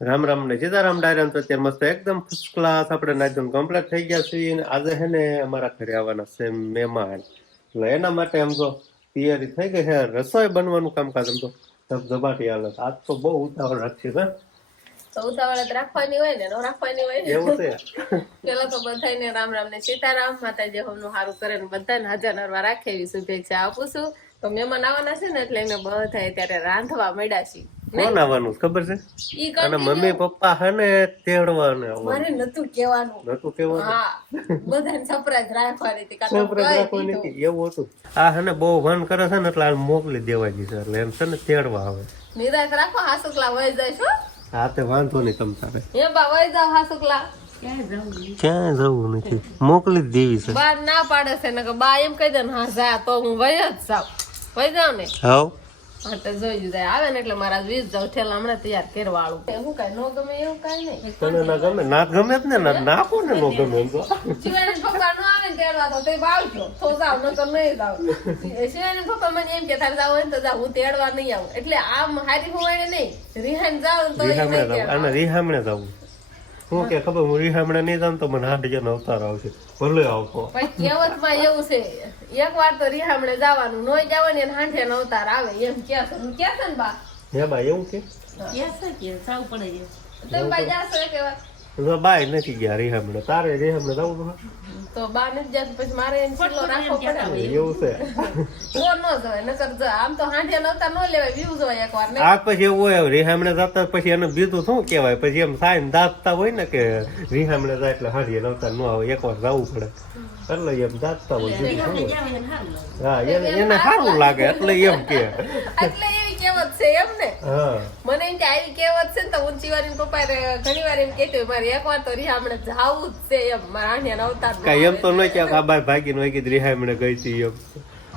રામ રામ ને સીતારામ ડાયરામ તો અત્યારે મસ્ત એકદમ ફર્સ્ટ ક્લાસ આપણે નાચન કમ્પ્લીટ થઈ ગયા છીએ અને આજે હે ને અમારા ઘરે આવવાના છે મહેમાન. એટલે એના માટે એમ તો તૈયારી થઈ ગઈ છે. રસોઈ બનવાનું કામકાજ એમ તો ધબધબાટી હાલે આજ તો બહુ ઉતાવળ રાખશે હા? તો ઉતાવળ રાખવાની હોય ને રાખવાની હોય ને. એવું છે. પેલા તો બધાને રામ રામ ને સીતારામ માતાજી હમનું સારું કરે ને બધાને હાજર નરવા રાખે એવી શુભેચ્છા આપું છું. તો મહેમાન આવવાના છે ને એટલે એને બધા ત્યારે રાંધવા મળ્યા છીએ. કોણ આવવાનું ખબર છે? અને મમ્મી પપ્પા હે ને તેડવાને મારે નતું કહેવાનું. નતું કેવાનું હા. બધાને સરપ્રાઈઝ રાખવાની હતી તો રાખવાની હતી એવું હતું. આ હે ને બહુ વન કરે છે ને એટલે આ મોકલી દેવાની છે એટલે એમ છે ને તેડવા આવે. નિરાશ રાખો હાસુકલા વહી જાય છો હા તે વાંધો નહીં તમ તારે. એ બા વહી જાવ હાસુકલા. ક્યાંય જવું નથી. મોકલી દેવી છે. બા ના પાડે છે ને કે બા એમ કહી દે ને હા જા તો હું વહી જ જાવ વહી જાવ ને. હાવ. હા તો જોઈ જુદાય આવે ને એટલે મારા વીસ જાવ ઠેલા હમણાં તૈયાર કરવાળું. એવું કઈ નો ગમે એવું કઈ નહીં. તને ના ગમે? ના ગમે જ ને ના નાખો ને નો ગમે એમ તો. શિવાની પપ્પા નો આવે ને તેડવા તો તે બાવજો તો જાવ નકર નહીં જાવ. શિવાની પપ્પા મને એમ કે તારે જાવ હોય ને તો જાવ હું તેડવા નહીં આવું. એટલે આમ હારી હુવાડે નહીં. રિહાન જાવ ને તો એ રીહામણે નહીં જવું. તેડવા. અને રીહામણે જવું. હું કે ખબર હું રીહામણે નહીં જાઉં તો મને આઠ જણ અવતાર આવશે. ભલે આવતો. પછી કહેવતમાં એવું છે એક વાર તો રિહામણે જવાનું નોય જવાની અને હાંઠે નો અવતાર આવે એમ કે છે. છે ને બા? હે બા એવું કે? તમે બા જાશો એક વાર બાય નથી ગયા રીહામણે તારે રીહામણે જવું તો તો બા નથી જાત પછી મારે એને છેલ્લો રાખવો પડે. એવું છે. નો ન જવાય નકર જો આમ તો હાંઠે નો લેવાય વ્યૂ જોવાય એકવાર ને. આ પછી એવું હોય રીહામણે જતા પછી એને બીજું શું કહેવાય? પછી એમ થાય ને દાંતતા હોય ને કે રીહામણે જાય એટલે હાડીએ નવતા ન આવે એકવાર જવું પડે. એટલે એમ દાંતતા હોય? હા એને એને સારું લાગે એટલે એમ કે. એટલે છે એમ ને મને એમ કે આવી કહેવત છે ને તો ઊંચી વાળી પપ્પા ઘણી વાર એમ કહેતી હોય મારે એક વાર તો રિહા હમણાં જાવું જ છે એમ. મારા આણ્યા અવતાર કઈ એમ તો ન કે આ બાર ભાગીને હોય કે રીહામણે ગઈ હતી એમ.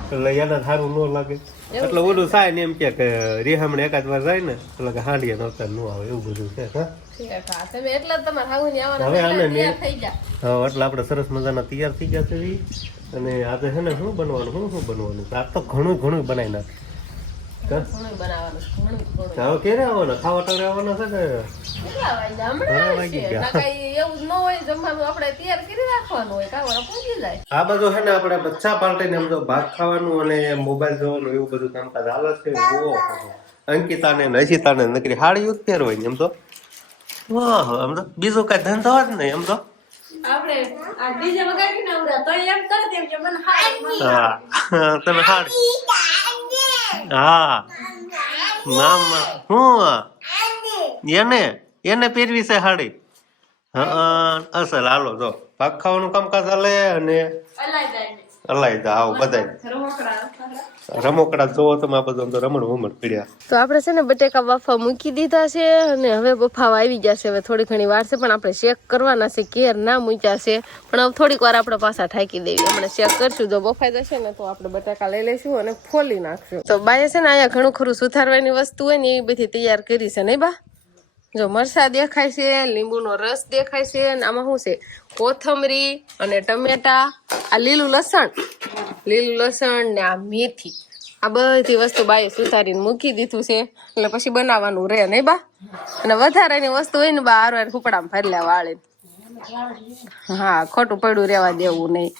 એટલે એને સારું ન લાગે. એટલે ઓલું થાય ને એમ કે કે રીહામણે એકાદ વાર જાય ને એટલે કે હાંડિયા નવતા ન આવે એવું બધું છે હા. તમે એટલે તમારે ની આવવાના તૈયાર થઈ હા એટલે આપણે સરસ મજાના તૈયાર થઈ ગયા છે અને આજે છે ને શું બનવાનું શું શું બનવાનું? આ તો ઘણું ઘણું બનાવી નાખ ઘણું બનાવવાનું છે, ઘણું ઘણું હવે ક્યારે આવવાના ખાવા ટાણે આવવાના છે કે? કેટલા વાગ્યા? હમણાં ઘણા આવશે. વાગી ગયા. ના કાંઈ એવું ન હોય જમવાનું આપણે તૈયાર કરી રાખવાનું હોય કાં પૂછી જાય. આ બધું છે ને આપણે બચ્ચા પાર્ટીને એમ તો ભાત ખાવાનું અને મોબાઈલ જોવાનું એવું બધું કામકાજ હાલે છે. ઓહો. અંકિતાને ને અજીતાને નકરી હાડી ઉત્તેર હોય એમ તો. વાહ એમ તો બીજું કઈ ધંધો જ નહીં એમ તો. આપણે આ ડીજે વગાડીને આવડે તો એમ કરે તેમ કે મને હારું હા તમે હાડી. હા. નામ હું? એને એને પહેરવી છે સાડી હા અસલ હાલો જો. ભાગ ખાવાનું કામકાજ હાલે અને અલાઈ જાય અલાયદા આવો બધાય. રમકડા જોવો તમે આ બધું તો રમણ વમણ પીડ્યા. તો આપણે છે ને બટેકા બાફા મૂકી દીધા છે અને હવે બફાવા આવી ગયા છે. હવે થોડી ઘણી વાર છે પણ આપણે શેક કરવાના છે કેર ના મૂક્યા છે. પણ હવે થોડીક વાર આપણે પાછા ઠાકી દેવી. હમણાં શેક કરશું. જો બફાઈ જશે ને તો આપણે બટાકા લઈ લઈશું અને ફોલી નાખશું. તો બાએ છે ને અહીંયા ઘણું ખરું સુધારવાની વસ્તુ હોય ને એ બધી તૈયાર કરી છે. નહીં બા? જો મરસા દેખાય છે, લીંબુનો રસ દેખાય છે અને આમાં શું છે? કોથમરી અને ટમેટા, આ લીલું લસણ. લીલું લસણ ને આ મેથી. આ બધી વસ્તુ બાએ સુતારીને મૂકી દીધું છે. એટલે પછી બનાવવાનું રહે નહીં બા? અને વધારાની વસ્તુ હોય ને બા હારો ખુપડામાં ભરી લેવા વાળીને. હા, ખોટું પડ્યું રહેવા દેવું નહીં.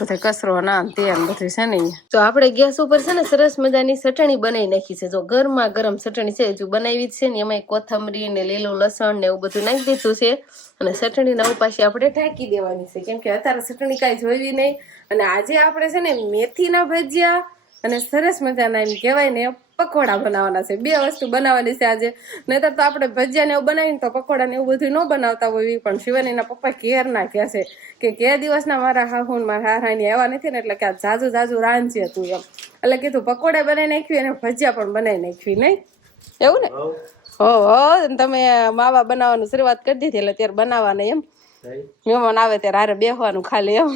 બધે કચરો ના તેમ બધું છે ને. તો આપણે ગેસ ઉપર છે ને સરસ મજાની ચટણી બનાવી નાખી છે. જો ગરમા ગરમ ચટણી છે, હજુ બનાવી જ છે ને એમાં કોથમરી ને લીલું લસણ ને એવું બધું નાખી દીધું છે. અને ચટણી ના પાછી આપણે ઢાંકી દેવાની છે. કેમ કે અત્યારે ચટણી કાંઈ જોઈવી નહીં. અને આજે આપણે છે ને મેથીના ભજીયા અને સરસ મજાના એમ કહેવાય ને પકોડા બનાવવાના છે. બે વસ્તુ બનાવવાની છે આજે. નહીતર તો આપણે ભજીયા ને એવું બનાવીને તો પકોડા ને એવું બધું ન બનાવતા હોય પણ શિવાનીના પપ્પા કેર ના કહે છે કે કે દિવસના મારા હાહુ મારા હારાની એવા નથી ને એટલે કે આ જાજુ જાજુ રાંધજે હતું એમ. એટલે કીધું પકોડા બનાવી નાખ્યું અને ભજીયા પણ બનાવી નાખ્યું નહીં? એવું ને? હો હો તમે માવા બનાવવાનું શરૂઆત કરી દીધી એટલે ત્યારે બનાવવાના એમ. મહેમાન આવે ત્યારે હારે બેસવાનું ખાલી એમ.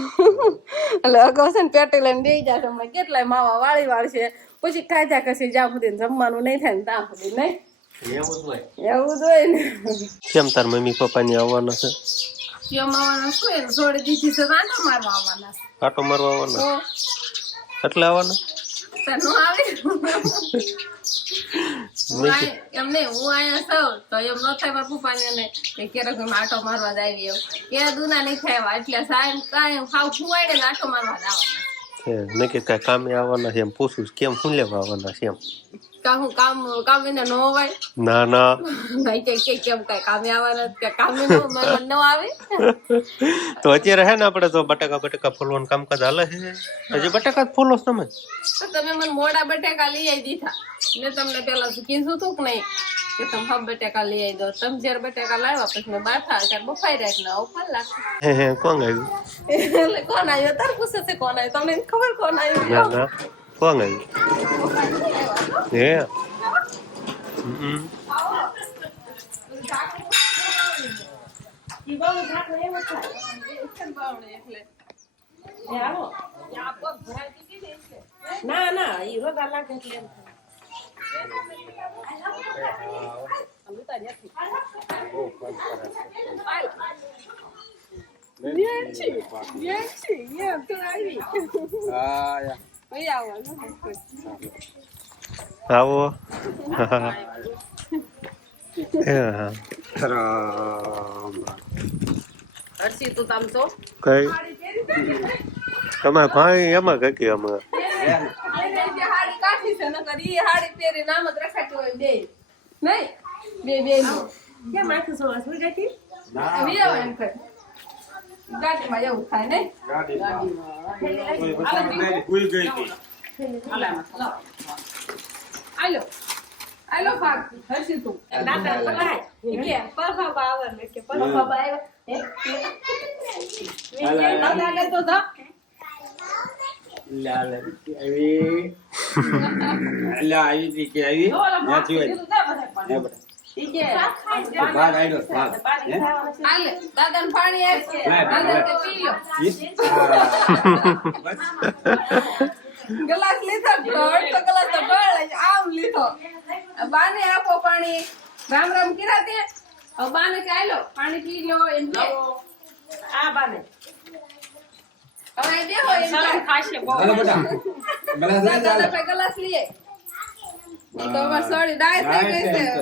એટલે અગાઉ છે ને પેટી લઈને બે જાય કેટલાય માવા વાળી વાળશે. પછી ખાધા કશી જ્યાં સુધી જમવાનું નહીં થાય ને ત્યાં સુધી નહીં. એવું જ હોય. એવું જ હોય ને. કેમ તાર મમ્મી પપ્પાની આવવાના છે? કેમ આવવાના શું એને છોડી દીધી છે રાંધા મારવા આવવાના છે. આટો મારવા આવવાના? એટલે આવવાના? તાર આવે. હું આય- એમ નહીં હું આયા સૌ તો એમ ન થાય મારા પપ્પાને ને કે ક્યારેક હું આટો મારવા જ આવી એમ કે દુના નહીં થાય એટલે સાહેબ કાંઈ ખાવ ખુવાડે ને આટો મારવા જ આવવાના. મેં કે કામે આવવાના છે એમ પૂછું કેમ શું લેવા આવવાના છે એમ? હું કામ કામ ન હોય. ના ના. નહીં કે કે કેમ કઈ કામે આવવાના? કે કામે ન મહેમાન ન આવે? તો અત્યારે હે ને આપણે તો બટાકા બટાકા ફૂલવાનું કામ કાજ હાલે છે. હજી બટાકા ફૂલો તમે? તો તમે મને મોડા બટેકા લઈ આવી દીધા. મેં તમને પેલા કીધું તું કે નહીં? કે તમે હા બટેકા લઈ આવી દો. તમે જ્યારે બટેકા લાવ્યા પછી મેં બાફા ત્યારે બફાઈ રાખ ને ઉપર લાખ હે હે કોણ આવ્યું? એટલે કોણ આવ્યો? તાર પૂછે છે કોણ આવ્યો? તમને ખબર કોણ આવ્યું? કોણ આવ્યું હે હમ. ના ના ઈ રોગા લાગે એટલે એમ આવો હે હા હર્ષી તું તમ છો? કઈ? તમારે ભાઈ એમાં કઈ હોય બે નહીં બે બે કેમ આખું સોળા ગાડીમાં એવું થાય નહીં? હાલો હાલો. ફાક હર્ષી તું. દાદા કે બાવર ને કે બાવર હે. લે તો આલે દાદાને પાણી. આપજે દાદા કે ગ્લાસ લીધો અડધો ગ્લાસ તો ઢોળ આમ લીધો. બાને આપો પાણી. રામ રામ કીધા તે. હવે બાને કે આલો પાણી પી લો એમ કે. આ બાને. હવે દેહો એમ ખાશે બહુ. દાદા ગ્લાસ લીએ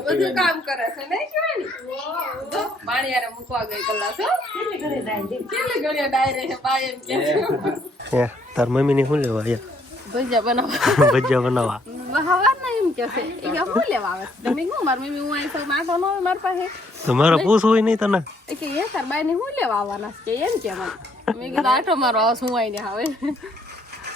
બધું કામ કરે છે. નહીં કહેવાય પાણી યારે મૂકવા ગઈ ગ્લાસ કેટલી ઘડી ડાય રહે બા એમ કે તાર મમ્મી ને શું લેવા આયા? ભજીયા બનાવવા. ભજીયા બનાવવા. હવાર ના કે છે. એ કે હું લેવા આવે છે? તમે હું માર મમ્મી હું અહીં તો માથો નો માર પાસે. તમારે પૂછવું હોય નહીં તને. એ કે એ તાર બાય ને હું લેવા આવવાના છે? કે એમ કે મને. મેં કીધું આટો મારો આવો શું આવીને આવે.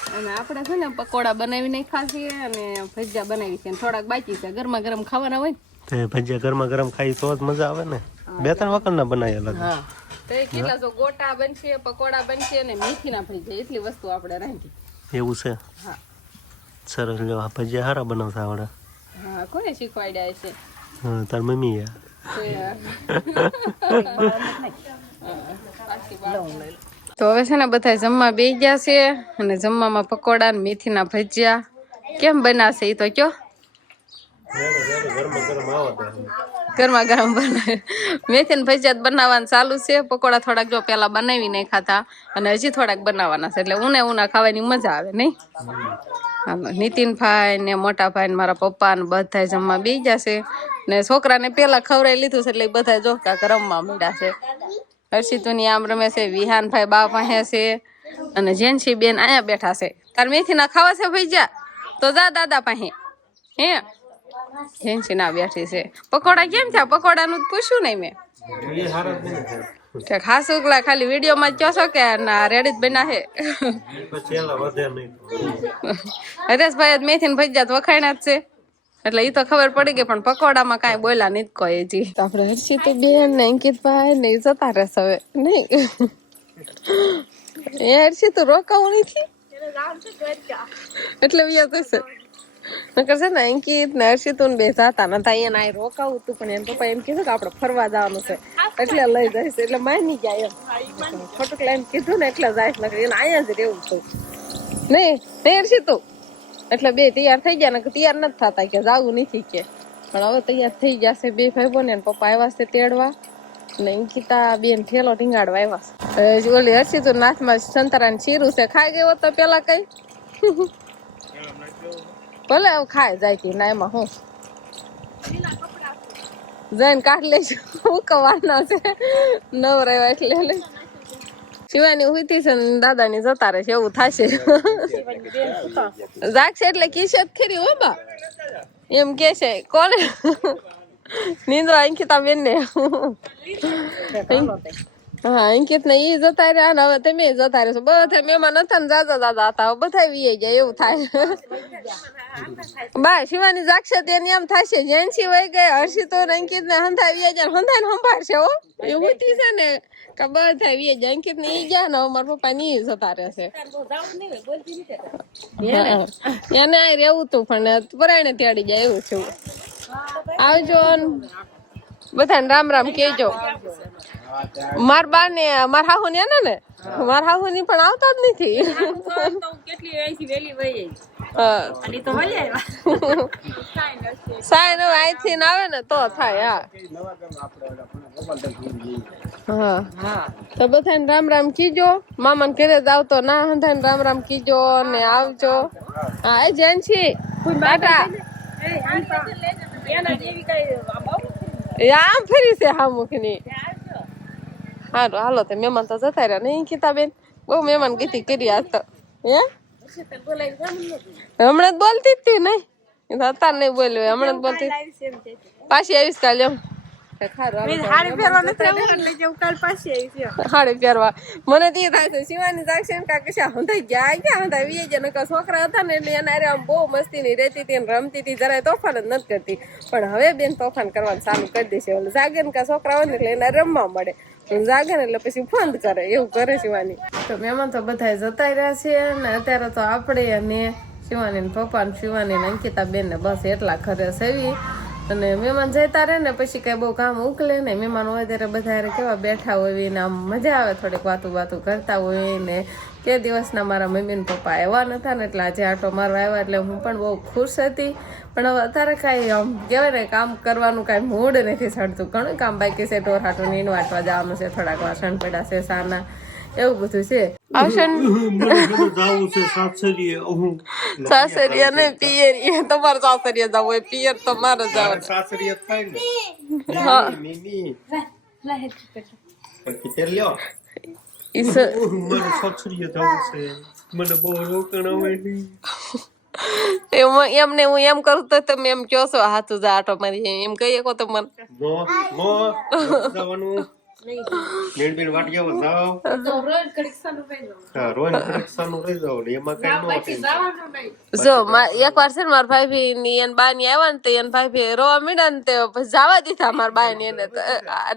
અને આપણે છે ને પકોડા બનાવી નાખ્યા છીએ અને ભજીયા બનાવી છે થોડાક બાકી છે. ગરમા ગરમ ખાવાના હોય તો તે ભજીયા ગરમા ગરમ ખાઈ તો જ મજા આવે ને. બે ત્રણ વખત ના બનાવેલા છે. હા. તો એ કેટલા તો ગોટા બનશે પકોડા બનશે અને મેથીના ભજીયા એટલી વસ્તુ આપણે રાખી. એવું છે? હા. સરસ લેવા ભજીયા હારા બનાવતા આવડે. હા કોને શીખવાડ્યા છે હા તાર મમ્મી યા તો હવે છે ને બધા જમવા બે ગયા છે અને જમવામાં પકોડા ને મેથીના ભજીયા. કેમ બનાવશે એ તો કયો? ગરમા ગરમ બનાવે. મેથી ભજીયા બનાવવાનું ચાલુ છે. પકોડા થોડાક જો પેલા બનાવી નહીં ખાતા અને હજી થોડાક બનાવવાના છે. એટલે ઉને ઉના ખાવાની મજા આવે નહીં હાલો નીતિનભાઈ ને મોટા ભાઈ ને મારા પપ્પા ને બધા જમવા બે ગયા છે. ને છોકરાને પેલા ખવડાવી લીધું છે એટલે બધા જો કાંક રમવા માંડ્યા છે. હર્ષિતુની આમ રમે છે વિહાનભાઈ બા પાસે છે અને જેનસી બેન અહીંયા બેઠા છે. તાર મેથી ના ખાવા છે ભૈજા તો જા દાદા પાસે. હે? જેનસી ના બેઠી છે. પકોડા કેમ થયા? પકોડાનું પૂછ્યું નહીં મેં. કે ખાસ ઉકલા ખાલી વિડીયોમાં જ છો કે ના રેડી જ બના છે. હરેશભાઈ મેથી ભજીયા તો વખાણ્યા જ છે. એટલે એ તો ખબર પડી ગઈ, પણ પકોડામાં કાંઈ બોલ્યા નહીં કોઈ જી તો હર્ષિત બેન ને અંકિતભાઈ ને જતા રહેશે હવે, નહીં? એ હર્ષિત રોકાવું નથી? એટલે વ્યા જશે. નકર છે ને અંકિત ને હર્ષિત બે જતા નતા, અહીંયા આ રોકાવું હતું પણ એના પપ્પા એમ કીધું કે આપણે ફરવા જવાનું છે. એટલે લઈ જઈશ, એટલે માની ગયા એમ. ફોટો લાઈન કીધું ને એટલે જાય નકર એને અહીંયા જ રહેવું હતું નહીં? નહીં હર્ષિતું એટલે બે તૈયાર થઈ ગયા ને તૈયાર નથી થતા કે જાવું નથી કે. પણ હવે તૈયાર થઈ ગયા છે બે ભાઈ બોને પપ્પા આવ્યા છે તેડવા. ને અંકિતા બેન ઠેલો ઢીંગાડવા આવ્યા છે. ઓલી હસી તો નાથમાં સંતરા ને ચીરું છે. ખાઈ ગયો તો પેલા કઈ? ભલે હવે ખાય જાય તી ના, એમાં હું? જઈને કાઢ લેજો. હું કવાના છે. નવ રહેવા એટલે લે. શિવાની ઉતી છે ને દાદાની જતા રહેશે, એવું થશે. જાગશે એટલે કીશે ખીરી હો બા. એમ કે છે કોણ? નિંદ્રા અંકિતા બેન ને હા અંકિત ને ઈ જતા રહ્યા ને હવે તમે જતા રહેશો બધા મહેમાન હતા ને જાજા દાદા હતા. બધા વીએ ગયા એવું થાય. બા શિવાની જાગશે તેને એમ થશે. જેન્સી વહી ગઈ હર્ષિત તો અંકિત ને હંધા વીએ જાય હંધા ને સંભાળશે હો. એવું થી છે ને કે બધા વીએ જાય અંકિત ને ઈ ગયા ને હવે મારા પપ્પા ની જતા રહેશે. એને આ રહેવું તું પણ પરાણે તેડી જાય એવું છે. આવજો બધાને રામ રામ કેજો માર બા ને માર હાહુ ને? ને માર હાહુ ની પણ આવતા જ નથી. કેટલી અહીંથી વહી સાય અહીંથી આવે ને તો થાય હા. હા. તો બધાને રામ રામ કીજો. મામાને ઘરે જાવ તો ના હંધાને રામ રામ કીજો ને આવજો. હા એ જૈન છી ટાટા. આમ ફરી છે હા મુખની હારું હાલો તો મહેમાન તો જતા રહ્યા. નહીં કીતા બેન બહુ મહેમાન ગીતી કરી આજ તો. હે? હમણાં જ બોલતી જ તી નહીં અત્યારે નહીં બોલ્યો હમણાં જ બોલતી પાછી આવીશ કાલે એમ. સારું હાડી પહેરવા મને તો થાય છે શિવાની જાગશે કશા હંધાઈ ગયા ક્યાં હંધાઈ વીએ ગયા નકર છોકરા હતા ને એટલે એના આમ બહુ મસ્તી ની રહેતી હતી રમતી હતી જરાય તોફાન જ નથી કરતી. પણ હવે બેન તોફાન કરવાનું ચાલુ કરી દેશે. ઓલું જાગે ને કાં છોકરા હોય ને એટલે એને રમવા મળે. જાગે ને એટલે પછી ફોન કરે, એવું કરે શિવાની. તો મહેમાન તો બધા જતા રહ્યા છે ને અત્યારે તો આપણે અને શિવાની ને પપ્પા ને શિવાની ને અંકિતા બેન ને બસ એટલા ખરે સેવી. અને મહેમાન જતા રહે ને પછી કઈ બહુ કામ ઉકલે ને, મહેમાન હોય ત્યારે બધા કેવા બેઠા હોય ને, આમ મજા આવે થોડીક વાતું વાતું કરતા હોય ને તે દિવસના મારા મમ્મી ને પપ્પા આવ્યા નતા ને એટલે આજે આટો મારવા આવ્યા એટલે હું પણ બહુ ખુશ હતી પણ હવે અત્યારે કાંઈ આમ કહેવાય ને કામ કરવાનું કાંઈ મૂડ નથી ચડતું ઘણું કામ બાકી છે ઢોર હાટું નીનું વાટવા જવાનું છે થોડાક વાસણ પડ્યા છે સાના એવું બધું છે આવશે જાવું છે સાસરીએ સાસરિયા ને પિયરિયા તમારે સાસરિયા જવું હોય પિયર તો મારે જવાનું સાસરીએ થાય ને મીમી પછી તે લ્યો ઈ સ- મને બહુ રોકણ આવે એમ- એમને હું એમ કરું તો તમે એમ કહો છો હાથું જા આટો મારી એમ કહીએ કો તો મને. નો નો જવાનું નીણબીણ વાટિયાઓ જાઓ. હા રોજ પરીક્ષાનું રહી જાવ ને એમાં કઈ નો ટેન્શન જો મા- એક વાર છે ને મારા ભાઈ ની એન બા ની આવ્યા ને તે એન ભાઈ રોવા મીડા ને તે પછી જવા દીધા મારા બા ની એને. તો,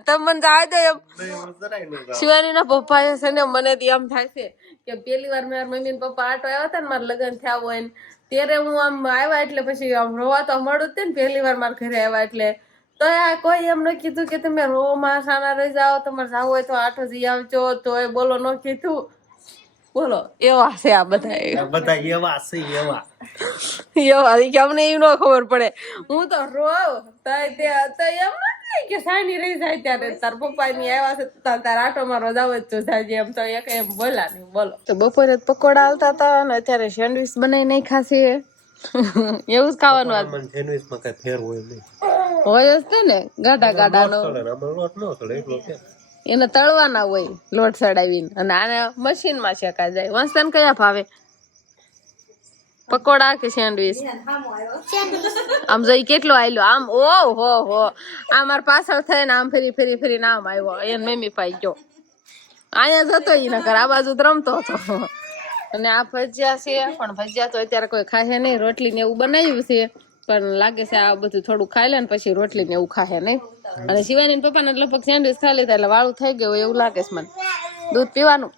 તમે મને જવા દે એમ. નહીં, શિવાની ના પપ્પા છે ને મને તો એમ થાય છે કે પેલી વાર મારા મમ્મી ને પપ્પા આટો આવ્યા હતા ને મારા લગ્ન થયા હોય ને ત્યારે હું આમ આવ્યા એટલે પછી આમ રોવા તો મળું જ તે ને પહેલી વાર મારા ઘરે આવ્યા એટલે તો આ કોઈ એમ ન કીધું કે તમે રો સાના રહી જાઓ તમારે જાવ હોય તો આઠો જઈ આવજો તો એ બોલો ન કીધું. બોલો એવા છે આ બધા બધા એવા છે એવા. એવા કે અમને એવું ન ખબર પડે. હું તો રો તો તે તો એમ નથી કે સાની રહી જાય ત્યારે. તાર પપ્પા ની આવ્યા છે તાર આટો મારો જાવ જ તો જાય એમ તો એક એમ બોલા નહીં બોલો. તો બપોરે જ પકોડા આવતા હતા અને અત્યારે સેન્ડવિચ બનાવી નહીં ખાશે એવું જ ખાવાનું સેન્ડવિચમાં કઈ ફેર હોય નહીં. હોય જ તે ને ગાડા ચડે ને એને તળવાના હોય લોટ ચડાવીને અને આને મશીનમાં શેકા જાય. વંસ્તાન કયા ભાવે? પકોડા કે સેન્ડવીચ? આમ જોઈ કેટલો આયલો. આમ ઓ હો હો. આ માર પાછળ થઈને આમ ફરી ફરી ફરી આમ આવ્યો એને મેમી પાઈ ગયો. અહીંયા જતો ઈ નકર આ બાજુ રમતો હતો. અને આ ભજીયા છે પણ ભજીયા તો અત્યારે કોઈ ખાશે નહીં. રોટલી ને એવું બનાવ્યું છે. પણ લાગે છે આ બધું થોડું ખાઈ લે ને પછી રોટલી ને એવું ખાશે નહીં. અને શિવાની ને લગભગ સેન્ડવિચ ખાઈ લીધા એટલે વાળું થઈ ગયું એવું લાગે છે મને. દૂધ પીવાનું?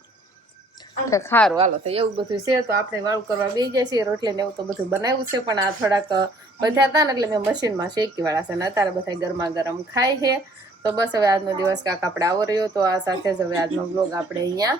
ખારું, હાલો, તો એવું બધું છે, તો આપણે વાળું કરવા બે જાય છીએ, રોટલી ને એવું તો બધું બનાવ્યું છે, પણ આ થોડાક બધા હતા ને એટલે મેં મશીનમાં શેકી વાળા છે, ને અત્યારે બધા ગરમા ગરમ ખાય છે. તો બસ હવે આજનો દિવસ કાંક આપણે આવો રહ્યો, તો આ સાથે જ હવે આજનો બ્લોગ આપણે અહીંયા